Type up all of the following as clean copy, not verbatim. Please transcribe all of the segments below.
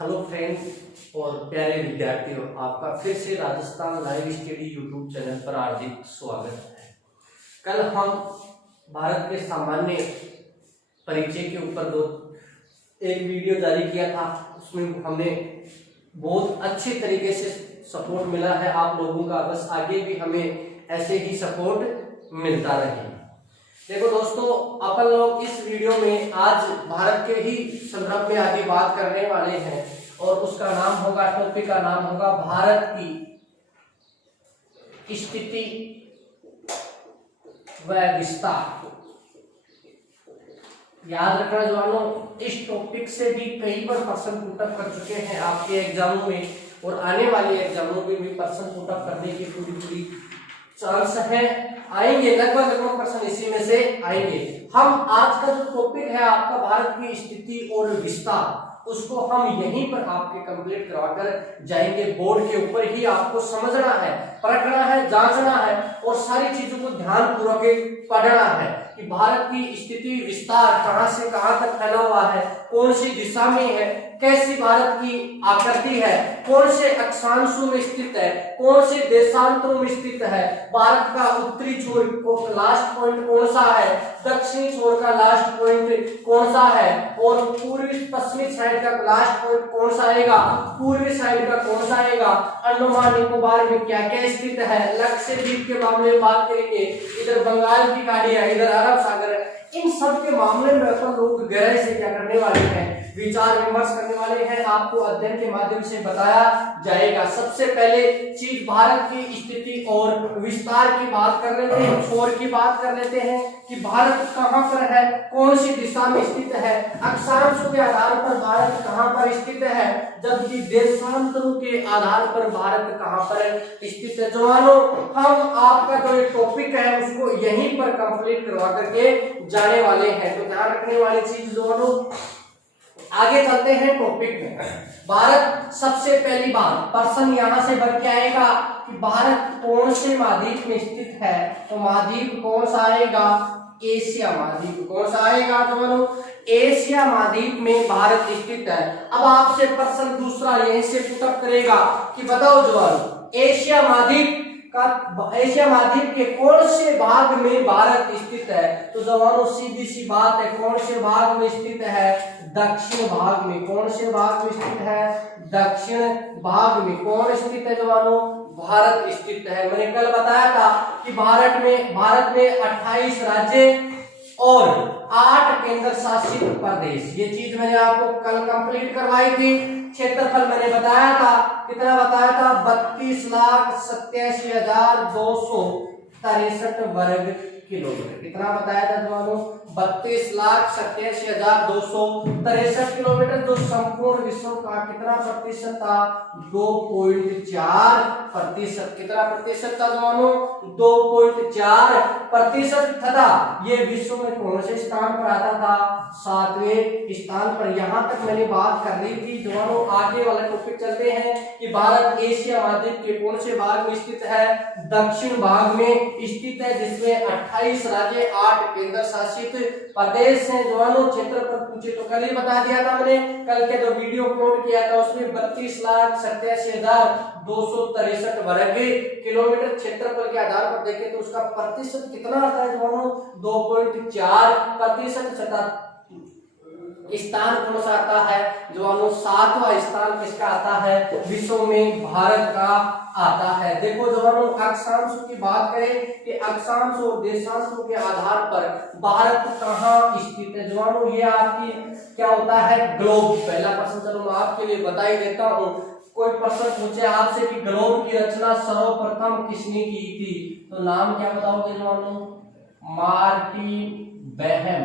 Hello friends और प्यारे विद्यार्थियों, आपका फिर से Rajasthan live study YouTube channel पर हार्दिक स्वागत है। कल हम भारत के सामान्य परिचय के ऊपर एक वीडियो जारी किया था। उसमें हमें बहुत अच्छे तरीके से सपोर्ट मिला है आप लोगों का। बस आगे भी हमें ऐसे ही सपोर्ट मिलता रहे। देखो दोस्तों, अपन लोग इस वीडियो में आज भारत के ही संदर्भ में आगे बात करने वाले हैं और उसका नाम होगा, टॉपिक का नाम होगा भारत की स्थिति व विस्तार। याद रखना जवानों, इस टॉपिक से भी कई बार प्रश्न पुटअप कर चुके हैं आपके एग्जामों में और आने वाले एग्जामों में भी प्रश्न पुटअप करने की पूरी चांस है। आएंगे लगभग प्रश्न इसी में से आएंगे। हम आज का जो टॉपिक है आपका भारत की स्थिति और विस्तार, उसको हम यहीं पर आपके कंप्लीट करवाकर जाएंगे। बोर्ड के ऊपर ही आपको समझना है, परखना है, जांचना है और सारी चीजों को ध्यान पूर्वक पढ़ना है कि भारत की स्थिति विस्तार कहां से कहां तक फैला हुआ है, कौन सी दिशा में है, कैसी भारत की आकृति है, कौन से अक्षांशों में स्थित है, कौन से देशांतरों में स्थित है, भारत का उत्तरी छोर को लास्ट पॉइंट कौन सा है, दक्षिणी छोर का लास्ट पॉइंट कौन सा है और पूर्वी पश्चिमी साइड का लास्ट पॉइंट कौन सा आएगा, पूर्वी साइड का कौन सा आएगा, अंडमान निकोबार में क्या क्या स्थित है, लक्षद्वीप के मामले में बात करेंगे, इधर बंगाल की खाड़ी है, इधर अरब सागर है। इन सब के मामले में अपन लोग गहराई से क्या करने वाले हैं, विचार विमर्श करने वाले हैं। आपको अध्ययन के माध्यम से बताया जाएगा। सबसे पहले चीज भारत की स्थिति और विस्तार की बात कर लेते हैं, छोर की बात कर लेते हैं कि भारत कहां पर है, कौन सी दिशा में स्थित है, अक्षांशों के आधार पर भारत कहां पर स्थित है, जबकि देशांतरों के आधार पर भारत कहां पर स्थित है। जवानों, हम आपका जो टॉपिक है उसको यहीं पर कंप्लीट करवा करके जाने वाले हैं, तो ध्यान रखने वाली चीज जवानों। आगे चलते हैं टॉपिक में। भारत, सबसे पहली बात प्रश्न यहां से बन के आएगा कि भारत कौन से महाद्वीप में स्थित है, तो महाद्वीप कौन सा आएगा, एशिया महाद्वीप कौन सा आएगा जवानों, एशिया महाद्वीप में भारत स्थित है। अब आपसे प्रश्न दूसरा यहीं से पुटअप करेगा कि बताओ जवानों, एशिया महाद्वीप के कौन से भाग में भारत स्थित है, तो जवानों सीधी सी बात है, कौन से भाग में स्थित है, दक्षिण भाग में। कौन से भाग में स्थित है, दक्षिण भाग में। कौन स्थित है जवानों, भारत स्थित है। मैंने कल बताया था कि भारत में 28 राज्य और 8 केंद्र शासित प्रदेश, ये चीज मैंने आपको कल कंप्लीट करवाई थी। क्षेत्रफल मैंने बताया था, कितना बताया था, 32,87,263 वर्ग किलोमीटर। कितना बताया था जवानों, 32,87,263 किलोमीटर, जो संपूर्ण विश्व का कितना प्रतिशत था, 2.4%। कितना प्रतिशत था जवानों, 2.4% था। ये विश्व में कौन से स्थान पर आता था, 7वें स्थान पर। यहां तक मैंने बात कर ली थी जवानों। आगे वाला टॉपिक चलते हैं कि भारत एशिया महाद्वीप के कौन से भाग में स्थित है, दक्षिण भाग में स्थित है, जिसमें 28 राज्य 8 केंद्र शासित प्रदेश हैं जवानों। क्षेत्रफल पूछे तो कल ही बता दिया था मैंने, कल के जो वीडियो अपलोड किया था उसमें 32,87,263 वर्ग किलोमीटर। क्षेत्रफल के आधार पर देखें तो उसका प्रतिशत कितना आता है जवानों, 2.4%। स्थान कौन सा आता है जवानों, 7वां स्थान किसका आता है, विश्व में भारत का आता है। देखो जवानों, अक्षांशों की बात करें कि अक्षांश और देशांशों के आधार पर भारत कहां स्थित है जवानों, ये आपकी क्या होता है, ग्लोब। पहला प्रश्न चलो मैं आपके लिए बता ही देता हूं। कोई प्रश्न पूछे आपसे कि ग्लोब की रचना सर्वप्रथम किसने की थी, तो नाम क्या बताओगे जवानों, मार्टिन बेहम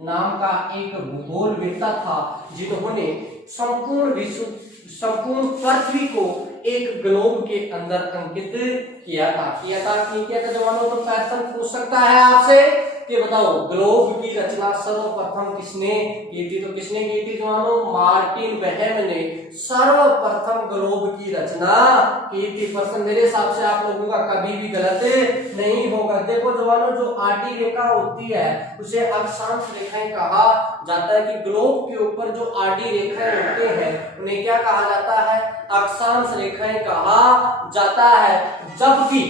नाम का एक भूगोलवेत्ता था, जिन्होंने संपूर्ण पृथ्वी को एक ग्लोब के अंदर अंकित किया था जवानों। तो क्वेश्चन पूछ सकता है आपसे कि बताओ ग्लोब की रचना सर्वप्रथम किसने की थी, तो किसने की थी जवानों, मार्टिन बेहम ने सर्वप्रथम सर्वप्रथम ग्लोब की रचना की थी। प्रश्न मेरे हिसाब से आप लोगों का कभी भी गलत नहीं होगा। देखो जवानों, जो आडी रेखा होती है उसे अक्षांश रेखाएं कहा जाता है कि ग्लोब के ऊपर जो आडी रेखाएं होते हैं उन्हें क्या कहा जाता है? अक्षांश रेखाएं कहा जाता है। जबकि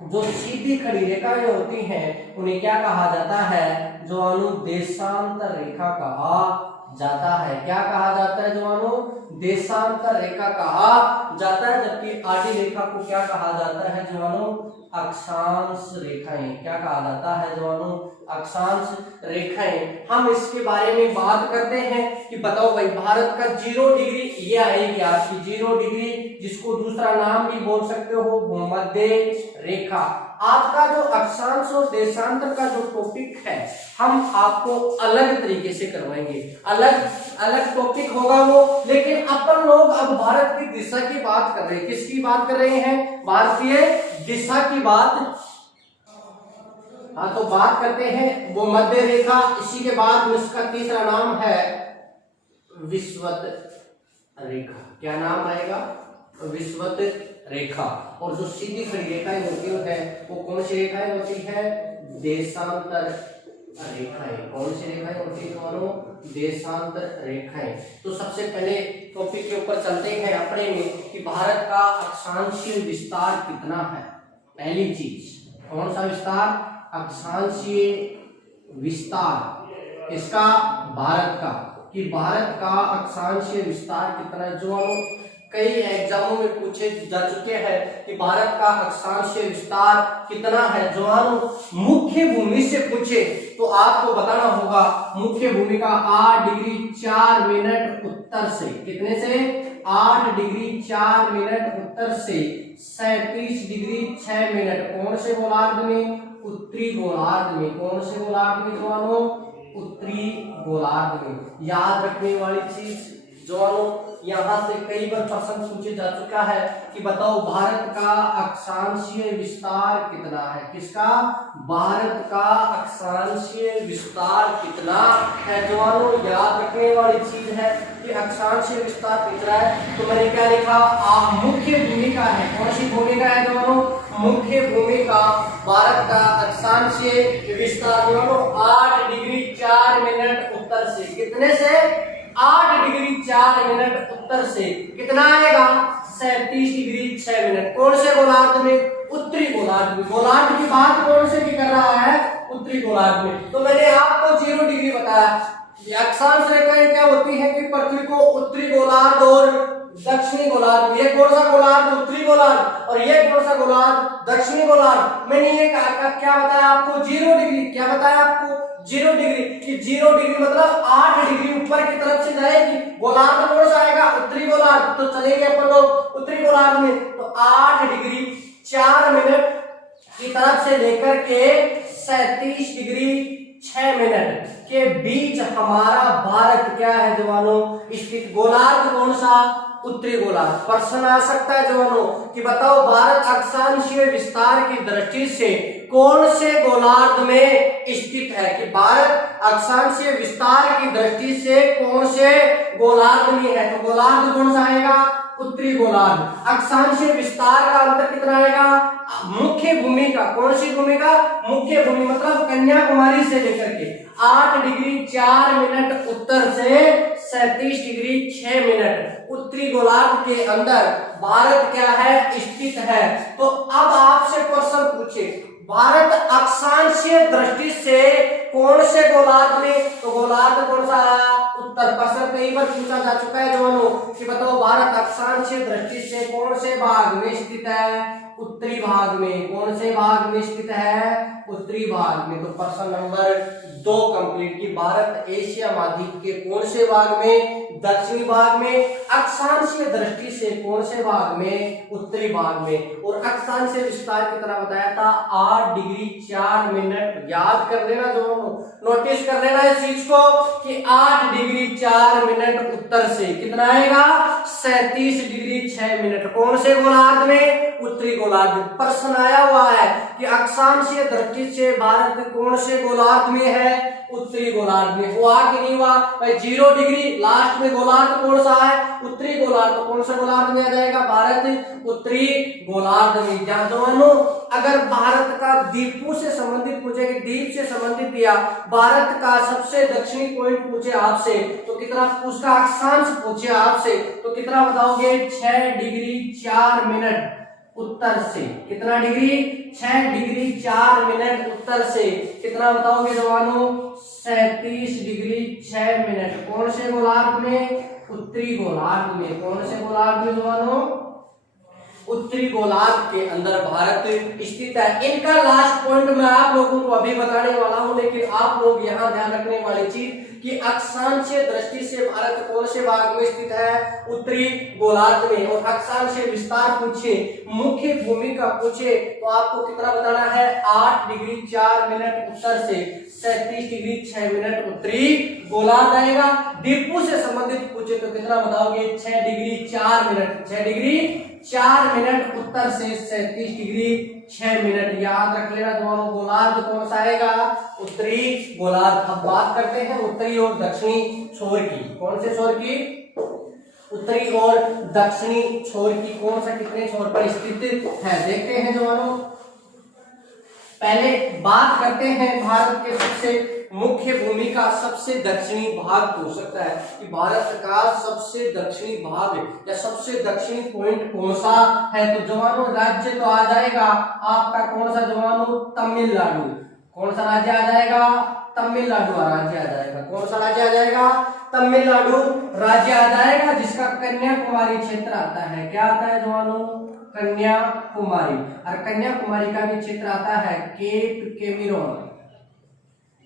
जो सीधी खड़ी रेखाएं होती हैं उन्हें क्या कहा जाता है? जो अनुदेशांतर रेखा कहा जाता है। क्या कहा जाता है जवानों? देशांतर रेखा कहा जाता है। जबकि आडी रेखा को क्या कहा जाता है जवानों? अक्षांश रेखाएं। क्या कहा जाता है जवानों? अक्षांश रेखाएं। हम इसके बारे में बात करते हैं कि बताओ भाई, भारत का 0 डिग्री ये आएगी आपकी 0 डिग्री, जिसको दूसरा नाम भी बोल सकते हो भूमध्य रेखा। आज का जो अक्षांश और देशांतर का जो टॉपिक है हम आपको अलग तरीके से करवाएंगे, अलग अलग टॉपिक होगा वो। लेकिन अपन लोग अब भारत की दिशा की बात कर रहे हैं। किसकी बात कर रहे हैं? भारतीय दिशा की बात। हाँ, तो बात करते हैं वो मध्य रेखा। इसी के बाद उसका तीसरा नाम है विषुवत रेखा। क्या नाम आएगा? विषुवत रेखा। और जो सीधी खड़ी रेखाएं होती है वो कौन सी रेखाएं होती है? देशांतर रेखाएं। कौन सी रेखाएं होती है? देशांतर रेखाएं। तो सबसे पहले टॉपिक के ऊपर चलते हैं अपने में कि भारत का अक्षांशीय विस्तार कितना है। पहली चीज, कौन सा विस्तार? अक्षांशीय विस्तार इसका भारत का, कि भारत का अक्षांशीय विस्तार कितना है। जो कई एग्जामों में पूछे जा चुके हैं कि भारत का अक्षांशीय विस्तार कितना है। जो मुख्य भूमि से पूछे तो आपको बताना होगा मुख्य भूमि का 8 डिग्री 4 मिनट उत्तर से, कितने से? 8 डिग्री 4 मिनट उत्तर से 37 डिग्री 6 मिनट। कौन से गोलार्ध में? उत्तरी गोलार्ध में। कौन से गोलार्ध में जवानों? उत्तरी गोलार्ध में। याद रखने वाली चीज जवानों, यहाँ से कई बार प्रश्न पूछे जा चुका है कि बताओ भारत का अक्षांशीय विस्तार कितना है। किसका? भारत का अक्षांशीय विस्तार कितना है जवानों। याद रखने वाली चीज है कि अक्षांशीय विस्तार कितना है। तो मैंने क्या लिखा? मुख्य भूमिका है। कौन सी भूमिका है जवानों? मुख्य भूमिका। भारत का अक्षांशीय विस्तार जवानों 8 डिग्री 4 मिनट उत्तर से, कितने से? 8 डिग्री 4 मिनट उत्तर से कितना आएगा? 37 डिग्री 6 मिनट। कौन से गोलार्ध में? उत्तरी गोलार्ध में। गोलार्ध की बात कौन से की कर रहा है? उत्तरी गोलार्ध में। तो मैंने आपको 0 डिग्री बताया। अक्षांश रेखाएं क्या होती है कि पृथ्वी को उत्तरी गोलार्ध और दक्षिणी गोलार्ध, ये कौन सा गोलार्ध? उत्तरी गोलार्ध। और ये कौन सा गोलार्ध? दक्षिणी गोलार्ध। मैंने ये क्या बताया आपको? 0 डिग्री। क्या बताया आपको? 0 डिग्री। कि 0 डिग्री मतलब 8 डिग्री ऊपर की तरफ से जाएगी। गोलार्ध कौन सा आएगा? उत्तरी गोलार्ध। तो चलेंगे अपन लोग उत्तरी गोलार्ध में। तो 8 डिग्री 4 मिनट की तरफ से लेकर के 37 डिग्री 6 मिनट के बीच हमारा भारत क्या है जवानों? स्थित। गोलार्ध कौन सा? उत्तरी गोलार्ध। प्रश्न आ सकता है जवानों कि बताओ भारत अक्षांशीय विस्तार की दृष्टि से कौन से गोलार्ध में स्थित है। कि भारत अक्षांशीय विस्तार की दृष्टि से कौन से गोलार्ध में है। तो गोलार्ध कौन सा आएगा? उत्तरी गोलार्ध। अक्षांशीय विस्तार का अंतर कितना आएगा? मुख्य भूमि का। कौन सी भूमि का? मुख्य भूमि मतलब कन्याकुमारी से लेकर के 8 डिग्री 4 मिनट उत्तर से 37 डिग्री 6 मिनट उत्तरी गोलार्ध के अंदर भारत क्या है? स्थित है। तो अब आपसे प्रश्न पूछे, भारत अक्षांशीय दृष्टि से कौन से गोलार्ध में? तो गोलार्ध कौन सा? उत्तर। प्रश्न कई बार पूछा जा चुका है जवानों कि बताओ भारत अक्षांशीय दृष्टि से कौन से भाग में स्थित है? उत्तरी भाग में। कौन से भाग में स्थित है? उत्तरी भाग में। तो प्रश्न नंबर 2 कंप्लीट। कि भारत एशिया महाद्वीप के कौन से भाग में? दक्षिणी भाग में। अक्षांशीय दृष्टि से कौन से भाग में? उत्तरी भाग में। और अक्षांशीय विस्तार कितना बताया था? 8 डिग्री 4 मिनट। याद कर लेना दोनों, नोटिस कर लेना इस चीज को कि 8 डिग्री 4 मिनट उत्तर से कितना आएगा? 37 डिग्री 6 मिनट। कौन से गोलार्ध में? उत्तरी गोलार्ध। प्रश्न आया हुआ है कि अक्षांशीय दृष्टि से भारत कौन से गोलार्ध में है? उत्तरी गोलार्ध में। हुआ कि नहीं हुआ भाई? 0 डिग्री लास्ट में गोलार्ध कौन सा है? उत्तरी गोलार्ध। तो कौन सा गोलार्ध में आ जाएगा? भारत उत्तरी गोलार्ध में। जहां दोनों अगर भारत का द्वीपों से संबंधित पूछे कि द्वीप से संबंधित या भारत का सबसे दक्षिणी पॉइंट पूछे आपसे तो कितना, उसका अक्षांश पूछे आपसे तो कितना बताओगे? 6 डिग्री 4 मिनट उत्तर से। कितना डिग्री? 6 डिग्री 4 मिनट उत्तर से। कितना बताओगे जवानों? 37 डिग्री 6 मिनट। कौन से गोलार्ध में? उत्तरी गोलार्ध में। कौन से गोलार्ध में जवानों? उत्तरी गोलार्ध के अंदर भारत स्थित है। इनका लास्ट पॉइंट मैं आप लोगों को अभी बताने वाला हूं, लेकिन आप लोग यहाँ ध्यान रखने वाली चीज कि अक्षांशीय दृष्टि से भारत कौन से भाग में स्थित है? उत्तरी गोलार्ध में। और अक्षांशीय विस्तार पूछे, मुख्य भूमिका पूछे तो आपको कितना बताना है? 8 डिग्री 4 मिनट उत्तर से 37 डिग्री 6 मिनट उत्तरी गोलार्ध आएगा। द्वीपों से संबंधित पूछे तो कितना बताओगे? 6 डिग्री 4 मिनट। 6 डिग्री 4 मिनट उत्तर से 37 डिग्री 6 मिनट। याद रख लेना दोनों। गोलार्ध कौन सा आएगा? उत्तरी गोलार्ध। अब बात करते हैं उत्तरी और दक्षिणी छोर की। कौन से छोर की? उत्तरी और दक्षिणी छोर की। कौन सा कितने छोर पर स्थित है देखते हैं जवानों। पहले बात करते हैं भारत के सबसे मुख्य भूमि का सबसे दक्षिणी भाग हो सकता है कि भारत का सबसे दक्षिणी भाग या सबसे दक्षिणी पॉइंट कौन सा है? तो जवानों राज्य तो आ जाएगा आपका कौन सा जवानों? तमिलनाडु। कौन सा राज्य आ जाएगा? तमिलनाडु राज्य आ जाएगा। कौन सा राज्य आ जाएगा? तमिलनाडु राज्य आ जाएगा, जिसका कन्याकुमारी क्षेत्र आता है। क्या आता है जवानों? कन्याकुमारी। और कन्याकुमारी का भी क्षेत्र आता है केप केमिरोन।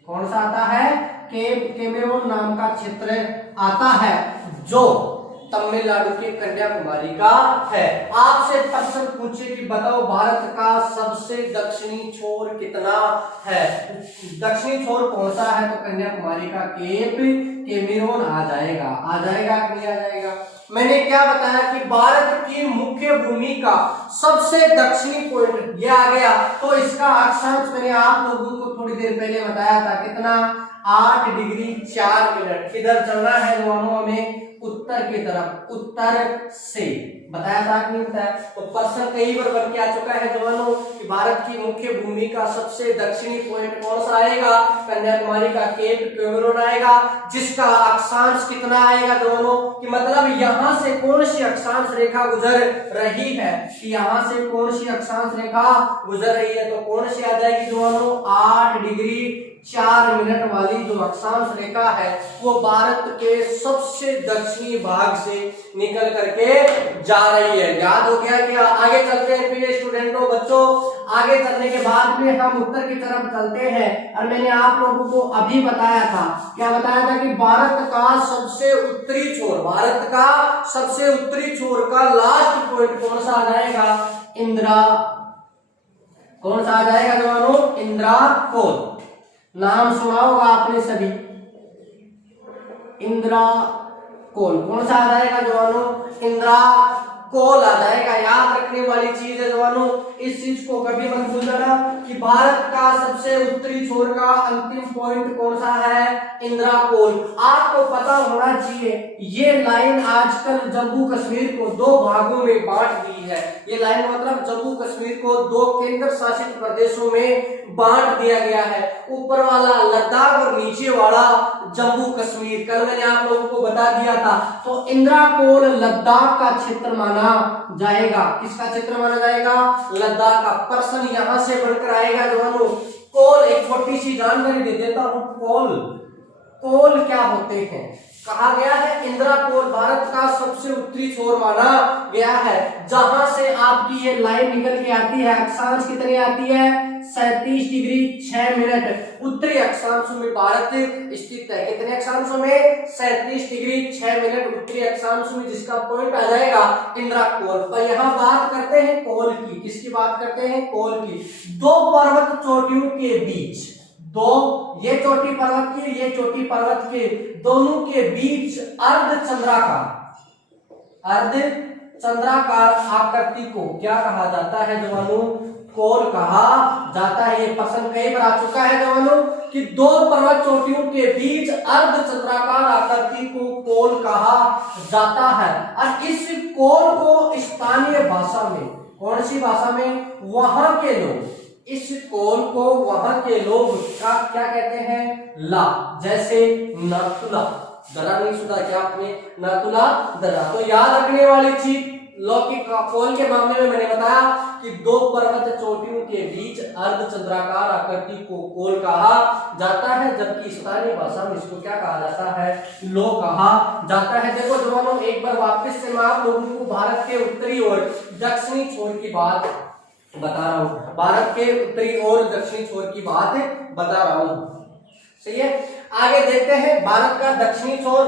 कौन सा आता है? केप केमिरोन नाम का क्षेत्र आता है जो तमिलनाडु के कन्याकुमारी का है। आपसे प्रश्न पूछे कि बताओ भारत का सबसे दक्षिणी छोर कितना है? दक्षिणी छोर कौन सा है? तो कन्याकुमारी का केप केमिरोन आ जाएगा। आ जाएगा कि नहीं आ जाएगा? मैंने क्या बताया कि भारत की मुख्य भूमि का सबसे दक्षिणी पॉइंट ये आ गया, तो इसका अक्षांश मैंने आप लोगों को थोड़ी देर पहले बताया था। कितना? 8 डिग्री 4 मिनट। किधर चलना है जवानों? हमें उत्तर की तरफ, उत्तर से। बताया था कि नहीं बताया? तो प्रश्न कई बार बन के आ चुका है जवानों कि भारत की मुख्य भूमि का सबसे दक्षिणी पॉइंट कौन सा आएगा? कन्याकुमारी का केप केमिरोन आएगा, जिसका अक्षांश कितना आएगा जवानों? कि मतलब यहाँ से कौन सी अक्षांश रेखा गुजर रही है, कि यहाँ से कौन सी अक्षांश रेखा गुजर रही है, तो कौन सी आ जाएगी जवानों? 8 डिग्री 4 मिनट वाली जो अक्षांश रेखा है वो भारत के सबसे दक्षिणी भाग से निकल करके जा रही है। याद हो गया कि आगे चलते हैं प्रिय स्टूडेंटों बच्चों। आगे चलने के बाद में हम उत्तर की तरफ चलते हैं। और मैंने आप लोगों को अभी बताया था, क्या बताया था? कि भारत का सबसे उत्तरी छोर, भारत का सबसे उत्तरी छोर का लास्ट पॉइंट कौन सा आ जाएगा? इंदिरा। कौन सा आ जाएगा जवानों? इंद्राकोल। नाम सुना होगा आपने सभी, इंद्राकोल। कौन सा आ जाएगा जवानों? इंद्राकोल आ जाएगा। याद रखने वाली चीज है जवानों, इस चीज को कभी मत भूल जाना कि भारत का सबसे उत्तरी छोर का अंतिम पॉइंट कौन सा है? इंद्राकोल। आपको पता होना चाहिए ये लाइन आजकल जम्मू कश्मीर को 2 भागों में बांट दी है। ये लाइन मतलब जम्मू कश्मीर को 2 केंद्र शासित प्रदेशों में बांट दिया गया है। ऊपर वाला लद्दाख और नीचे वाला जम्मू कश्मीर। कल मैंने आप लोगों को बता दिया था। तो इंद्राकोल लद्दाख का क्षेत्र माना जाएगा। किसका क्षेत्र माना जाएगा? लद्दाख का। प्रश्न यहां से बनकर आएगा जवानों। कोल, एक छोटी सी जानकारी दे देता हूं। कोल क्या होते हैं? कहा गया है इंद्राकोल भारत का सबसे उत्तरी छोर माना गया है, जहां से आपकी ये लाइन निकल के आती है। अक्षांश कितनी आती है? 37 डिग्री 6 मिनट। उत्तरी अक्षांश में भारत स्थित है। कितने अक्षांशों में? 37 डिग्री 6 मिनट उत्तरी अक्षांश में, जिसका पॉइंट आ जाएगा इंद्राकोल। पर यहाँ बात करते हैं कोल की। किसकी बात करते हैं? कोल की। 2 पर्वत चोटियों के बीच, ये चोटी पर्वत की, ये चोटी पर्वत के दोनों के बीच अर्ध चंद्राकार आकृति को क्या कहा जाता है जवानों? कोल कहा जाता है। ये प्रश्न कई बार आ चुका है जवानों कि दो पर्वत चोटियों के बीच अर्ध चंद्राकार आकृति को कोल कहा जाता है। और इस कोल को स्थानीय भाषा में, कौन सी भाषा में, वहां के लोग, इस कोल को वहां के लोग क्या कहते हैं, ला। जैसे नतुला, दरा नहीं सुना क्या आपने, नतुला दरा। तो याद रखने वाली चीज, लौकिक कोल के मामले में मैंने बताया कि दो पर्वत चोटियों के बीच अर्ध चंद्राकार आकृति को कोल कहा जाता है, जबकि स्थानीय भाषा में इसको क्या कहा जाता है, लो कहा जाता है। देखो जवानों, एक बार वापस से मैं आप लोगों को भारत के उत्तरी और दक्षिणी छोर की बात बता रहा हूं, भारत के उत्तरी और दक्षिणी छोर की बात बता रहा हूं, सही है। आगे देखते हैं, भारत का दक्षिणी छोर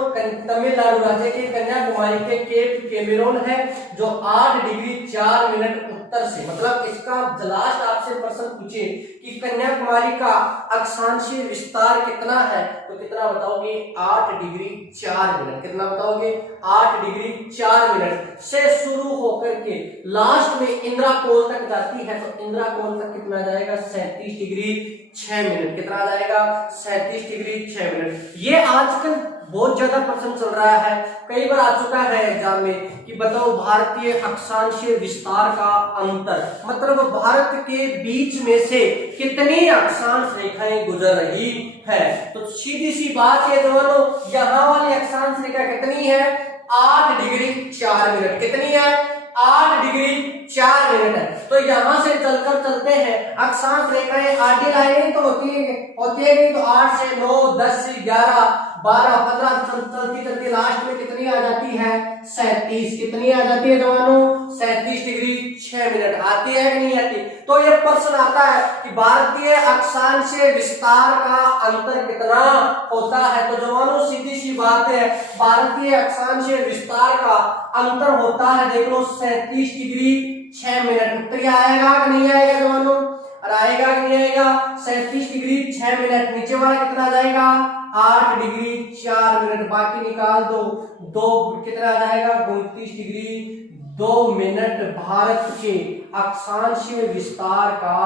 तमिलनाडु राज्य के कन्याकुमारी के केप कैमरून है, जो 8 डिग्री 4 मिनट उत्तर से, मतलब इसका लास्ट आपसे प्रश्न पूछे कि कन्याकुमारी का अक्षांशीय विस्तार कितना है, तो कितना बताओगे, 8 डिग्री 4 मिनट। कितना बताओगे, 8 डिग्री 4 मिनट से शुरू होकर के लास्ट में इंदिरा कोल तक जाती है, तो इंदिरा कोल तक कितना आ जाएगा, 37 डिग्री 6 मिनट। कितना आ जाएगा, 37 डिग्री 6 मिनट। ये आजकल बहुत ज्यादा प्रश्न चल रहा है, कई बार आ चुका है एग्जाम में कि बताओ भारतीय अक्षांशीय विस्तार का अंतर, मतलब भारत के बीच में से कितनी अक्षांश रेखाएं गुजर रही है। तो सीधी सी बात है दोनों, यहाँ वाली अक्षांश रेखा कितनी है, 8 डिग्री 4 मिनट। कितनी है, 8 डिग्री 4 मिनट है। तो यहां से चलकर चलते हैं, अक्षांश रेखाएं आडी लाइनें तो होती है नहीं, तो 8 से 9 10 से 11 12 15 चलती चलती लास्ट में कितनी आ जाती है, 37। कितनी आ जाती है जवानों, 37 डिग्री 6 मिनट। आती है कि नहीं आती। तो ये प्रश्न आता है कि भारतीय अक्षांशीय विस्तार का अंतर कितना होता है। तो जवानों सीधी सी बात है, भारतीय अक्षांशीय विस्तार का अंतर होता है, देख लो, 37 डिग्री 6 मिनट। उत्तर आएगा कि नहीं आएगा जवानों, और आएगा कि नहीं आएगा, 37 डिग्री 6 मिनट। नीचे वाला कितना आ जाएगा, 8 डिग्री 4 मिनट। बाकी निकाल दो, 2 कितना आ जाएगा, 29 डिग्री 2 मिनट। भारत के अक्षांशीय विस्तार का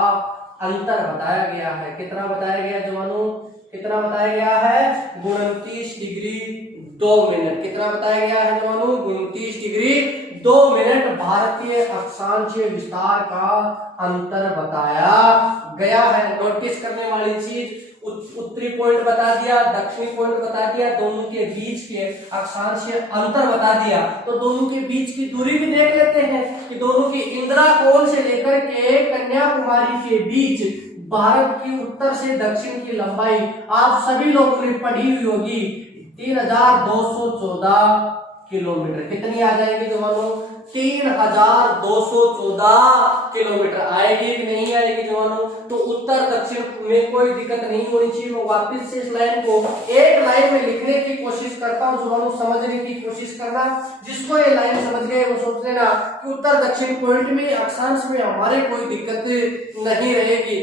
अंतर बताया गया है। कितना बताया गया जवानों, कितना बताया गया है, 29 डिग्री 2 मिनट। कितना बताया गया है जवानों, 29 डिग्री 2 मिनट भारतीय अक्षांशीय विस्तार का अंतर बताया गया है। नोटिस करने वाली चीज, उत्तरी पॉइंट बता दिया, दक्षिणी पॉइंट बता दिया, दोनों के बीच के अक्षांशीय अंतर बता दिया। तो दोनों के बीच की दूरी भी देख लेते हैं कि दोनों की इंदिरा कोल से लेकर के कन्याकुमारी के बीच भारत की उत्तर से दक्षिण की लंबाई आप सभी लोगों ने पढ़ी हुई होगी, 3214 किलोमीटर। कितनी आ जाएगी जवानों, 3214 किलोमीटर। आएगी कि नहीं आएगी जवानों। तो उत्तर दक्षिण में कोई दिक्कत नहीं होनी चाहिए। मैं वापस से इस लाइन को एक लाइन में लिखने की कोशिश करता हूँ जवानों, समझने की कोशिश करना। जिसको ये लाइन समझ गए वो सोच लेना कि उत्तर दक्षिण पॉइंट में अक्षांश में हमारे कोई दिक्कत नहीं रहेगी।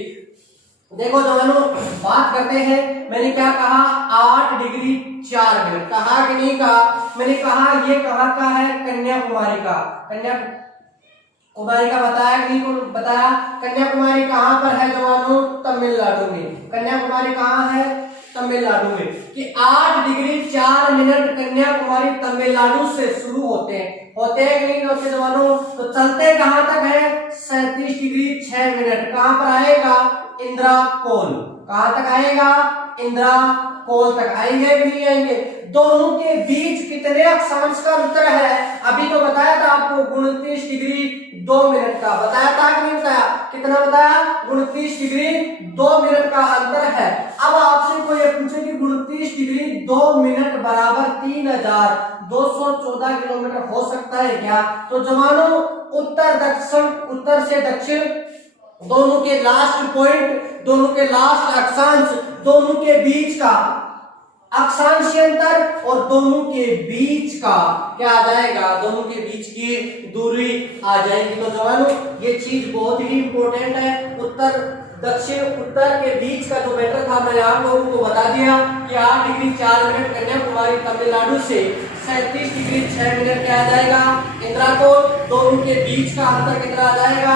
देखो जवानों, बात करते हैं, मैंने क्या कहा, 8 डिग्री 4 मिनट। कहा कि नहीं कहा, मैंने कहा ये कहाँ का है, कन्याकुमारी का। कन्याकुमारी का बताया कि नहीं बताया। कन्याकुमारी कहाँ पर है जवानों, तमिलनाडु में। कन्याकुमारी कहाँ है, तमिलनाडु में। कि 8 डिग्री 4 मिनट कन्याकुमारी तमिलनाडु से शुरू होते हैं कि नहीं होते जवानों। तो चलते कहाँ तक है, 37 डिग्री 6 मिनट। कहाँ पर आएगा, इंदिरा कोल। कहां तक आएगा, इंदिरा कोल तक। आएंगे कि नहीं आएंगे। दोनों के बीच कितने अक्षांश का अंतर है, अभी तो बताया था आपको, 29 डिग्री 2 मिनट का बताया था कि नहीं बताया। कितना बताया, 29 डिग्री 2 मिनट का अंतर है। अब आपसे कोई पूछे कि 29 डिग्री 2 मिनट बराबर 3214 किलोमीटर हो सकता है क्या। तो जवानों, उत्तर से दक्षिण दोनों के लास्ट पॉइंट, दोनों के लास्ट अक्षांश, दोनों के बीच का अक्षांशीय अंतर और दोनों के बीच का क्या आ जाएगा, दोनों के बीच की दूरी आ जाएगी। तो जवानों, ये चीज बहुत ही इंपॉर्टेंट है। उत्तर दक्षिण उत्तर के बीच का जो मैटर था मैंने आप लोगों को बता दिया कि 8 डिग्री 4 मिनट कन्याकुमारी तमिलनाडु से 37 डिग्री 6 मिनट क्या आ जाएगा, इंदिरा कोल। दोनों के बीच का अंतर कितना आ जाएगा,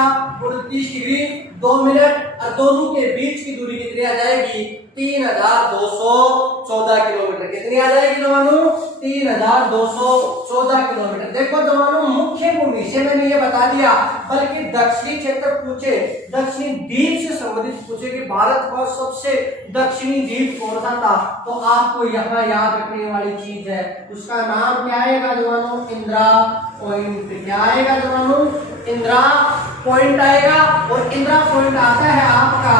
29 डिग्री 2 मिनट और दोनों के बीच की दूरी कितनी आ जाएगी 3214 किलोमीटर। कितनी आ जाएगी जवानों 3214 किलोमीटर। देखो जवानों मुख्य भूमि से मैंने ये बता दिया, बल्कि दक्षिणी क्षेत्र पूछे, दक्षिणी द्वीप से संबंधित पूछे कि भारत का सबसे दक्षिणी द्वीप कौन सा था, तो आपको यहाँ याद रखने वाली चीज है, उसका नाम क्या आएगा जवानों इंदिरा पॉइंट। क्या आएगा जवानों इंदिरा पॉइंट आएगा। और इंदिरा पॉइंट आता है आपका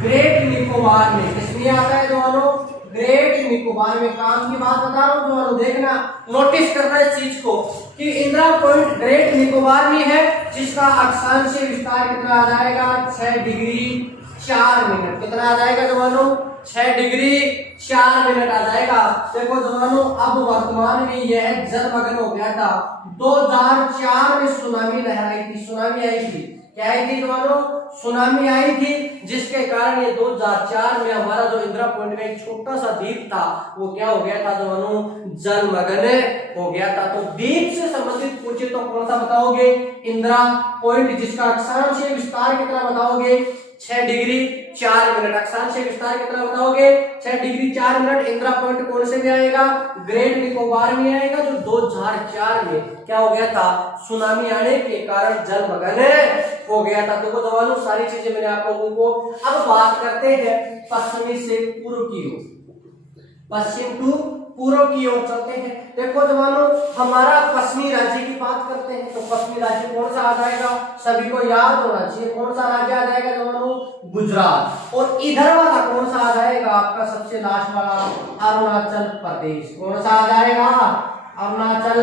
ग्रेट निकोबार में। किसमें आता है जवानों ग्रेट निकोबार में। काम की बात बता रहा हूँ जवानों, देखना नोटिस करना इस चीज को कि इंदिरा पॉइंट ग्रेट निकोबार में है, जिसका अक्षांशीय विस्तार कितना आ जाएगा 6 डिग्री 4 मिनट। कितना आ जाएगा जवानों 6 डिग्री 4 मिनट आ जाएगा। देखो जवानों अब वर्तमान में यह जलमग्न हो गया था। 2004 में सुनामी लहराई थी, सुनामी आई थी। क्या आई थी जवानों सुनामी आई थी, जिसके कारण ये 2004 में हमारा जो इंदिरा पॉइंट का एक छोटा सा द्वीप था वो क्या हो गया था जवानों जलमग्न हो गया था। तो द्वीप से संबंधित पूछे तो कौन सा बताओगे इंदिरा पॉइंट, जिसका अक्षांशीय विस्तार कितना बताओगे 6 डिग्री 4 मिनट। अक्षांशीय विस्तार कितना बताओगे 6 डिग्री 4 मिनट। इंदिरा पॉइंट कौन से में आएगा ग्रेट निकोबार में आएगा, जो 2004 में क्या हो गया था सुनामी आने के कारण जलमग्न हो गया था। तो वो जवानों सारी चीजें मैंने आप लोगों को। अब बात करते हैं पश्चिमी से पूर्व की ओर, पश्चिम टू पूर्व की ओर चलते हैं। देखो जवानों हमारा पश्चिमी राज्य की बात करते हैं तो पश्चिमी राज्य कौन सा आ जाएगा सभी को याद होना चाहिए। कौन सा राज्य आ जाएगा जवानों गुजरात। और इधर वाला कौन सा आ जाएगा आपका सबसे लास्ट वाला अरुणाचल प्रदेश। कौन सा आ जाएगा अरुणाचल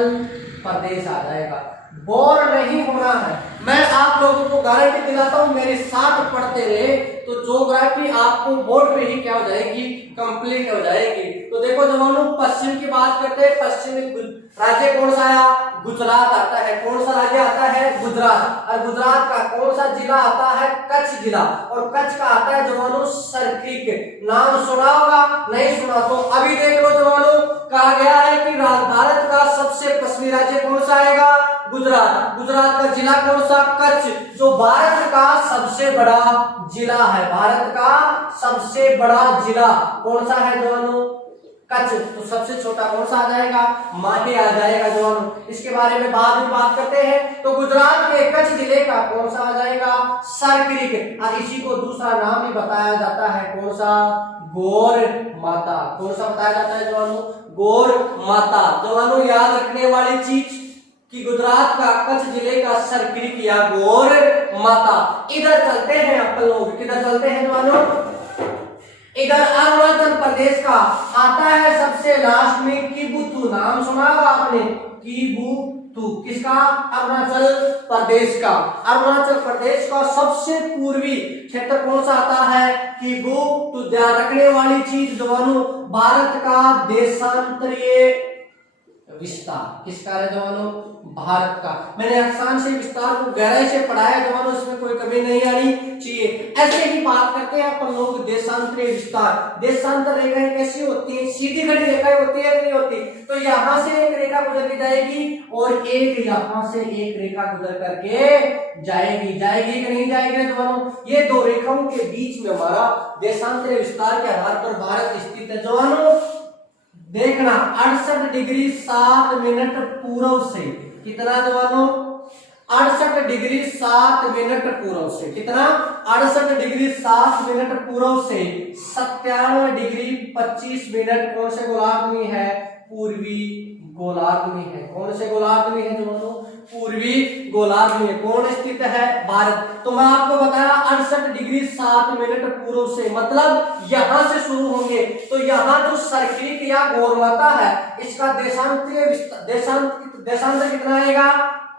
प्रदेश आ जाएगा। बोर नहीं होना है, मैं आप लोगों को गारंटी दिलाता हूं, मेरे साथ पढ़ते रहे तो ज्योग्राफी आपको बोर्ड पे ही क्या हो जाएगी कंप्लीट हो जाएगी। तो देखो जवानों पश्चिम की बात करते हैं, पश्चिमी राज्य कौन सा आया गुजरात आता है। कौन सा राज्य आता है गुजरात। और गुजरात का कौन सा जिला आता है कच्छ जिला। और कच्छ का आता है जवानों सर्किक। नाम सुना होगा नहीं सुना तो अभी देख लो जवानों, कहा गया है कि भारत का सबसे पश्चिमी राज्य कौन सा आएगा गुजरात। गुजरात का जिला कौन सा कच्छ, जो भारत का सबसे बड़ा जिला है। भारत का सबसे बड़ा जिला कौन सा है जवानों कच्छ। तो सबसे छोटा कौन सा आ जाएगा माहे आ जाएगा जवानों। इसके बारे में बाद में बात करते हैं। तो गुजरात के कच्छ जिले का कौन सा आ जाएगा सरक्रिक। और इसी को दूसरा नाम भी बताया जाता है कौन सा गौर माता। कौन सा बताया जाता है जवानों गौर माता। जवानों याद रखने वाली चीज कि गुजरात का कच्छ जिले का सरक्रिक या गौर माता। इधर चलते हैं अपन लोग, किधर चलते हैं जवानों इधर अरुणाचल प्रदेश का आता है सबसे लास्ट में किबुतु। नाम सुना होगा आपने किबुतु। किसका अरुणाचल प्रदेश का। अरुणाचल प्रदेश का सबसे पूर्वी क्षेत्र कौन सा आता है किबुतु। ध्यान रखने वाली चीज जवानों भारत का देशांतरीय विस्तार। किसका है जवानों भारत का। मैंने अक्षांशीय विस्तार को गहराई से पढ़ाया जवानों, इसमें कोई कमी नहीं आनी चाहिए। ऐसे ही बात करते हैं अपन लोग देशांतरीय विस्तार। देशांतर रेखाएं कैसी होती है सीधी खड़ी रेखाएं होती है नहीं होती। तो यहाँ से एक रेखा गुजर के जाएगी और एक यहाँ से एक रेखा गुजर करके जाएगी। जाएगी कि नहीं जाएगी जवानों। ये दो रेखाओं के बीच में हमारा देशांतरीय विस्तार के आधार पर भारत स्थित है जवानों। देखना 68 डिग्री 7 मिनट पूर्व से कितना जवानों 68 डिग्री 7 मिनट पूर्व से कितना 68 डिग्री 7 मिनट पूर्व से 97 डिग्री 25 मिनट कौन से गोलार्ध में है पूर्वी गोलार्ध में है। कौन से गोलार्ध में है जवानों पूर्वी गोलार्ध में। कौन स्थित है भारत। तो मैं आपको बताया 68 डिग्री 7 मिनट पूर्व से मतलब यहां से शुरू होंगे। तो यहाँ जो सर्किक या गौरमाता है इसका देशांतर कितना आएगा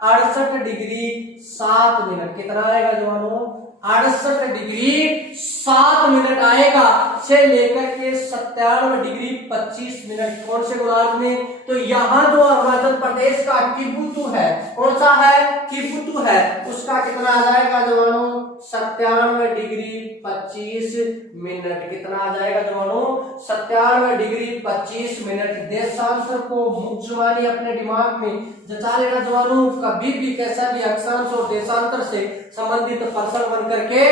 68 डिग्री 7 मिनट। कितना आएगा जवानों 68 डिग्री 7 मिनट आएगा से लेकर के 97 डिग्री 25 मिनट कौन से गोलार्ध में। तो यहाँ जो अरुणाचल प्रदेश का किबुतु है कौन सा है, कीबुतु है, उसका कितना आ जाएगा जवानों 97 डिग्री 25 मिनट। कितना आ जाएगा जवानों 97 डिग्री 25 मिनट। देशांतर को मुख्य जवानी अपने दिमाग में जचा लेना जवानों। कभी भी कैसा भी अक्षांश और देशांतर से संबंधित प्रश्न बन करके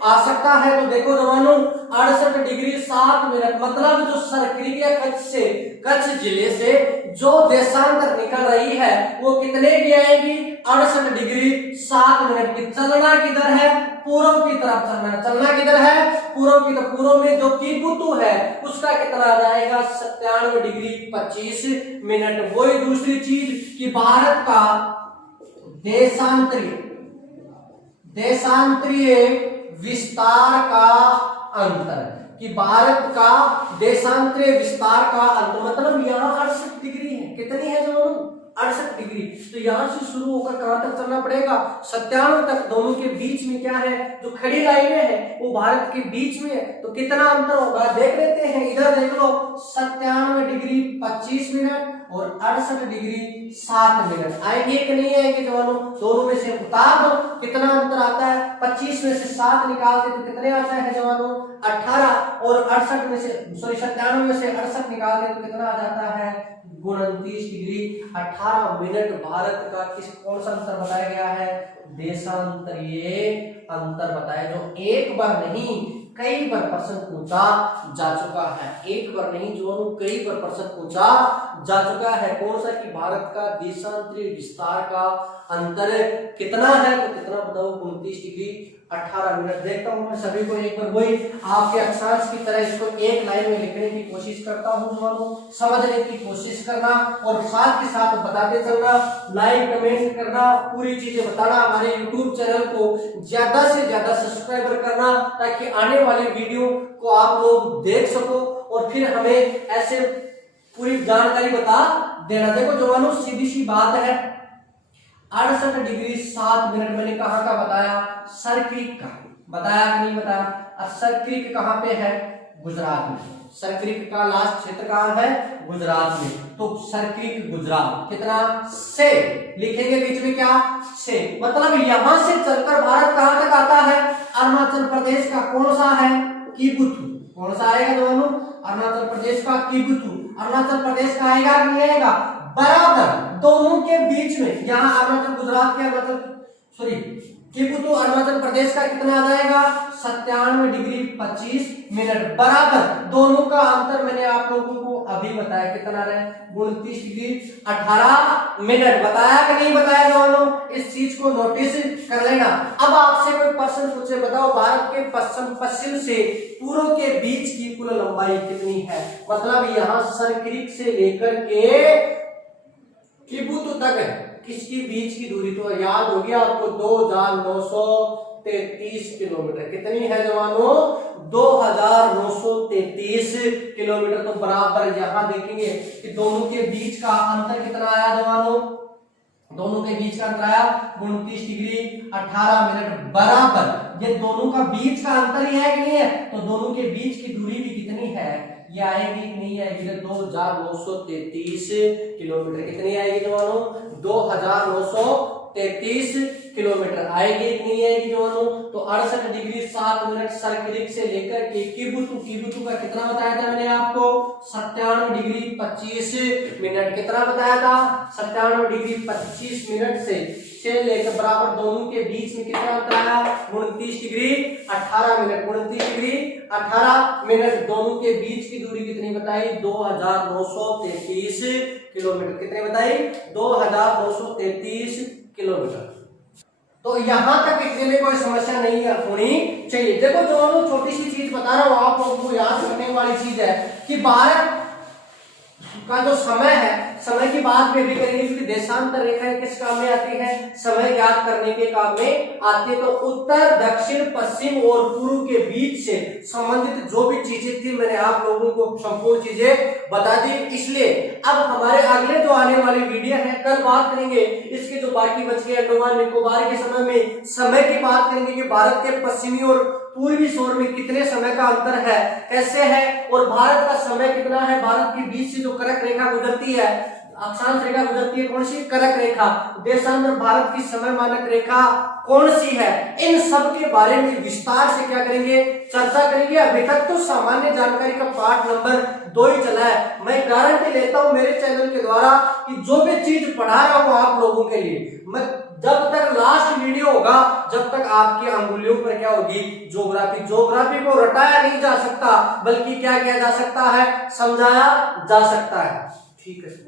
आ सकता है। तो देखो जवानों 68 डिग्री 7 मिनट, मतलब जो सर्करीय कच्छ से, कच्छ जिले से जो देशांतर निकल रही है वो कितने की आएगी, 68 डिग्री 7 मिनट की। चलना किधर है, पूर्व की तरफ चलना। चलना किधर है, पूर्व की तरफ। पूर्व में जो कीबुतु है उसका कितना आ जाएगा 97 डिग्री 25 मिनट। वही दूसरी चीज कि भारत का देशांतरीय विस्तार का अंतर, कि भारत का देशांतरीय विस्तार का अंतर, मतलब यहाँ 68 डिग्री है। कितनी है जो 68 डिग्री। तो यहाँ से शुरू होकर कहां तक चलना पड़ेगा, 97 तक। दोनों के बीच में क्या है, जो खड़ी लाइनें हैं वो भारत के बीच में है। तो कितना अंतर होगा देख लेते हैं। इधर देख लो 97 डिग्री 25 मिनट और 68 डिग्री 7 मिनट। आएंगे कि नहीं आएंगे जवानों, दोनों में से उतार दो कितना अंतर आता है। 25 में से 7 निकालते तो कितने आता है जवानों 18, और 68 में से 97 में से 68 निकालते तो कितना आ जाता है 29 डिग्री 18 मिनट। भारत का किस कौन सा अंतर बताया गया है, देशांतरीय अंतर बताया, जो एक बार नहीं कई बार प्रश्न पूछा जा चुका है। एक बार नहीं जो कई बार प्रश्न पूछा जा चुका है। कौन सा, कि भारत का देशांतरीय विस्तार का अंतर कितना है, तो कितना बताओ 29 डिग्री 18 मिनट। देखता हूं मैं सभी को एक बार वही आपके अक्षांश की तरह इसको एक लाइन में लिखने की कोशिश करता हूं जवानों, समझने की कोशिश करना और साथ के साथ बताते चलना, लाइक कमेंट करना, पूरी चीजें बताना, हमारे YouTube चैनल को ज्यादा से ज्यादा सब्सक्राइबर करना, ताकि आने वाली वीडियो को आप लोग देख सको और फिर हमें ऐसे पूरी जानकारी बता देना। देखो जवानों सीधी सी बात है, 68 डिग्री 7 मिनट मैंने कहां का बताया, सरक्रीक का बताया कि नहीं बताया। अब सरक्रीक कहां पे है, गुजरात में। सरक्रीक का लास्ट क्षेत्र कहां है, गुजरात में। तो सरक्रीक गुजरात कितना से लिखेंगे बीच में क्या से, मतलब यहां से चलकर भारत कहां तक आता है, अरुणाचल प्रदेश का कौन सा है, कीबुतु। कौन सा आएगा दोनों, अरुणाचल प्रदेश का कीबुतु। अरुणाचल प्रदेश का आएगा कि नहीं आएगा, बराबर दोनों के बीच में। यहाँ अरुणाचल गुजरात के कीबुतु अरुणाचल प्रदेश का कितना आ जाएगा 97 डिग्री 25 मिनट, बराबर दोनों का अंतर मैंने आप लोगों को अभी बताया कितना है 29 डिग्री 18 मिनट। बताया कि नहीं बताया दोनों, इस चीज को नोटिस कर लेना। अब आपसे कोई प्रश्न पूछे, बताओ भारत के पश्चिम से पूर्व के बीच की कुल लंबाई कितनी है, मतलब यहाँ सरक्रीक से लेकर के कीबुतु तक किसकी बीच की दूरी, तो याद होगी आपको 2933 किलोमीटर। कितनी है जवानों 2933 किलोमीटर। तो बराबर यहां देखेंगे कि दोनों के बीच का अंतर कितना आया जवानों, दोनों के बीच का अंतर आया 29 डिग्री 18 मिनट, बराबर ये दोनों का बीच का अंतर ही है कि नहीं है। तो दोनों के बीच की दूरी भी कितनी है, ये आएगी कि नहीं आएगी, 2933 किलोमीटर। कितनी आएगी जवानों 2933 किलोमीटर आएगी कि नहीं आएगी जवानों। तो 68 डिग्री 7 मिनट सरक्रीक से लेकर के कीबुतु का कितना बताया था मैंने आपको 97 डिग्री 25 मिनट। कितना बताया था 97 डिग्री 25 मिनट से लेकर बराबर दोनों के बीच में कितना अंतर आया 29 डिग्री 18 मिनट। 29 डिग्री 18 मिनट दोनों के बीच की दूरी कितनी बताई 2933 किलोमीटर। कितनी बताई 2933 किलोमीटर। तो यहां तक लिखने में कोई समस्या नहीं होनी चाहिए। देखो जो छोटी सी चीज बता रहा हूं आप लोगों को याद करने वाली चीज है कि भारत का जो समय है, समय की बात में भी करेंगे क्योंकि देशांतर रेखाएं किस काम में आती है, समय ज्ञात करने के काम में आती है। तो उत्तर दक्षिण पश्चिम और पूर्व के बीच से संबंधित जो भी चीजें थी मैंने आप लोगों को संपूर्ण चीजें बता दी। इसलिए अब हमारे अगले जो आने वाली वीडियो है कल बात करेंगे इसके जो बाकी बच गए अंडमान निकोबार के समय में समय की बात करेंगे कि भारत के पश्चिमी और पूर्वी छोर में कितने समय का अंतर है, कैसे है, और भारत का समय कितना है, भारत के बीच से जो कर्क रेखा गुजरती है अक्षांश रेखा गुजरती है कौन सी? कर्क रेखा। देशांतर भारत की समय मानक रेखा कौन सी है? इन सब के बारे में विस्तार से क्या करेंगे? चर्चा करेंगे। अभी तक तो सामान्य जानकारी का पाठ नंबर 2 ही चला है। मैं गारंटी लेता हूं मेरे चैनल के द्वारा कि जो भी चीज पढ़ा रहा हूं आप लोगों के लिए, मैं जब तक लास्ट वीडियो होगा जब तक आपकी अंगुलियों पर क्या होगी? ज्योग्राफी। ज्योग्राफी को रटाया नहीं जा सकता बल्कि क्या किया जा सकता है? समझाया जा सकता है। ठीक है।